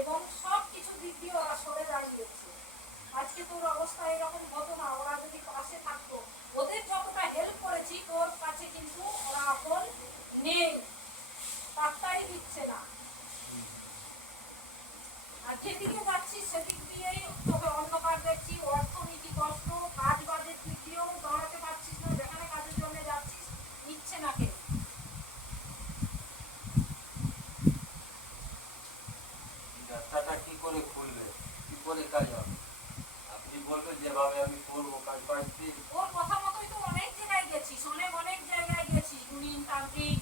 এবং সব দিক দিয়ে ওরা সরে দাঁড়িয়েছে আজকে তোর অবস্থা এরকম হতো না, ওরা যদি পাশে থাকতো। ওদের যতটা হেল্প করেছি, তোর কাছে কিন্তু ওরা এখন নেই। পাত্তাই দিচ্ছে না। আর যেদিকে যাচ্ছি, সেদিক দিয়েই তোকে অন্ধকার দেখছি। অর্থনীতি কষ্ট, কাজ বাজের দিক দিয়েও ওর কথা মতোই তো অনেক জায়গায় গেছিস অনেক অনেক জায়গায় তান্ত্রিক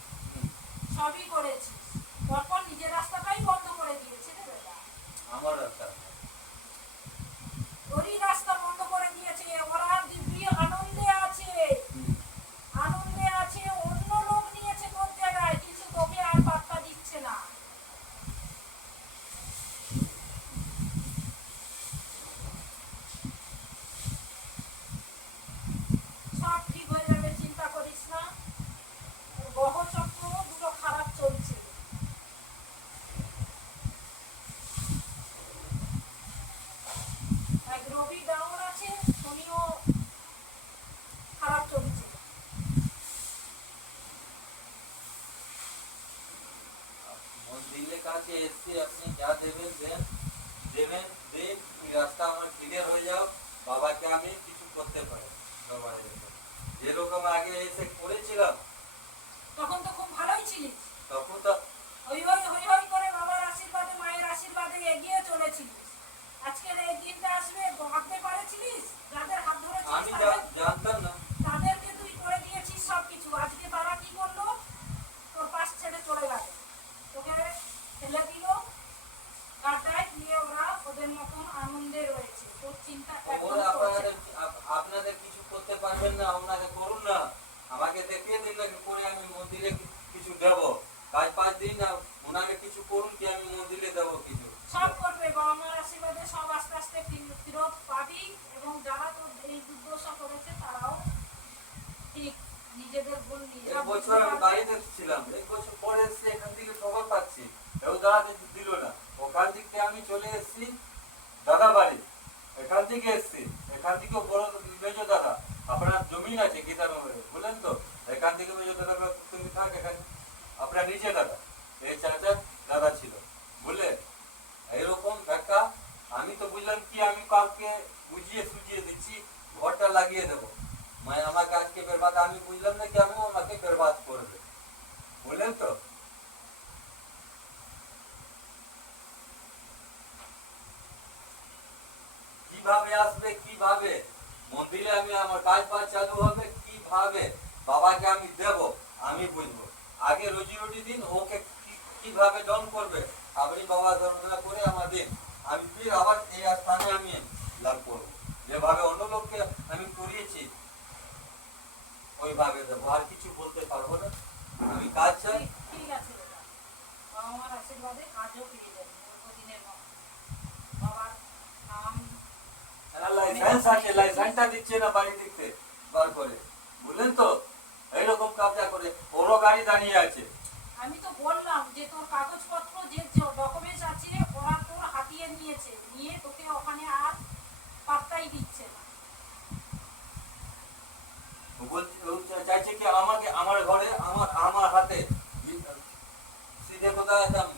সবই করেছিস। পরপর নিজের রাস্তাটাই বন্ধ করে দিয়েছে রে বেটা আমার রাস্তা ওরই রাস্তা বন্ধ করে দিয়েছে ওরা দিব্যি আনন্দে আছে আনন্দে আছে অন্য লোক নিয়েছে কোন জায়গায় কিছু তোকে আর পাত্তা দিচ্ছে না সব ঠিক হয়ে যাবে চিন্তা করিস না গ্রহচক্র দুটো খারাপ চলছে এক রবি ডাউন আছে শনিও খারাপ চলছে মন্দিরের কাছে এসছি আপনি যা দেবেন দেন দেবেন দেন রাস্তা আমার ক্লিয়ার হয়ে যাও বাবাকে আমি কিছু করতে পারি এসে। যেরকম আগে এসে করেছিলাম তখন তো খুব ভালোই ছিলিস তখন তো হই হই হই হই করে বাবার আশীর্বাদে মায়ের আশীর্বাদে এগিয়ে চলেছিলিস আজকের এই দিনটা আসবে ভাবতে পারেছিলিস যাদের হাত ধরেছিস আমি তাদের জা- জানতাম না তাদেরকে তুই করে দিয়েছিস সব কিছু আজকে তারা কি করল তোর পাশ ছেড়ে চলে গেল তোকে ফেলে দিল কাটায় দিয়ে ওরা ওদের মতন আনন্দে রয়েছে তোর চিন্তা একদম ওরা করছে আপনাদের না। আপ- আপনাদের কিছু করতে পারবেন না আপনাদের করুন না। আমাকে দেখিয়ে দিন না করে আমি মন্দিরে কিছু দেব। কাজ পাঁচ দিন না ওনাকে কিছু করুন কি আমি মন্দিরে দেব কিছু। সব করবে বাবা মার আশীর্বাদে সব আস্তে আস্তে ফির- ফেরত পাবি এবং যারা তোর এই দুর্দশা করেছে তারাও ঠিক নিজেদের ভুল নিজেরা বছর আমি। বাড়িতে ছিলাম এক বছর পরে এসে এখান থেকে খবর পাচ্ছি। কেউ দাঁড়াতে দিল না। ওখান থেকে আমি চলে এসেছি দাদা বাড়ি এখান থেকে এসেছি এখান থেকে বড় মেজ দাদা আপনার জমিন আছে গীতানগরে বললেন তো এখান থেকে মেজ দাদা বলল, তুমি থাক এখানে আপনার নিচে দাদা এই চাচা দাদা ছিল বুঝলেন এরকম দেখা আমি তো বুঝলাম কি আমি কাউকে বুঝিয়ে সুঝিয়ে দিচ্ছি ঘরটা লাগিয়ে দেবো মানে আমাকে আজকে বেরবাদ আমি বুঝলাম না কি আমি আমাকে বেরবাদ করবে বললেন তো কীভাবে আসবে কীভাবে মন্দিরে আমি আমার কাজ বাজ চালু হবে কীভাবে বাবাকে আমি দেব, আমি বুঝব। আগে রুজি রুটি দিন, ওকে কীভাবে জন করবে? আপনি বাবা ধর্মনা করে আমার দিন। আমি ফির আবার এই স্থানে আমি লাভ করব। যেভাবে অন্য লোককে আমি করিয়েছি, ওইভাবে দেবো। আর কিছু বলতে পারব না। আমি কাজ চাই। ঠিক- আছে বাবা মার আশীর্বাদে কাজও পেয়ে যাবে। মধ্যে বাবার নাম লাইসেন্স আছে লাইসেন্সটা দিচ্ছে না বাড়ি দিতে বার করে। বুঝলেন তো? এইরকম কাজটা করে ওরও গাড়ি দাঁড়িয়ে আছে। আমি তো বললাম যে তোর কাগজপত্র যে ডকুমেন্টস আছে ওরা তোর হাতিয়ে নিয়েছে। নিয়ে তোকে ওখানে আর পাত্তাই দিচ্ছে না। চাইছে কি আমাকে আমার ঘরে আমার আমার হাতে? সিধে কথা একদম